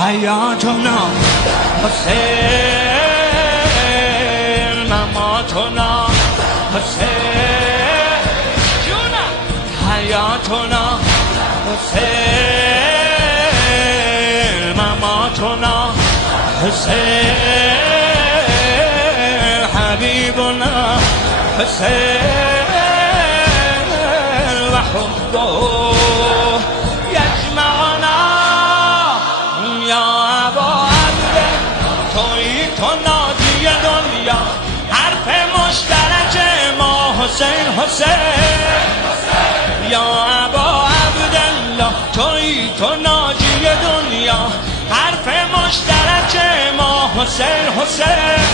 حیاتنا حسین مماتنا حسین جونم حیاتنا حسین مماتنا حسین حبیبنا حسین و حبه یجمعنا یا ابا عبده تویی تو ناجی دنیا حرف مشترک ما حسین حسین یا ابا عبدالله تویی تو ناجی دنیا حرف مشترک ما حسین حسین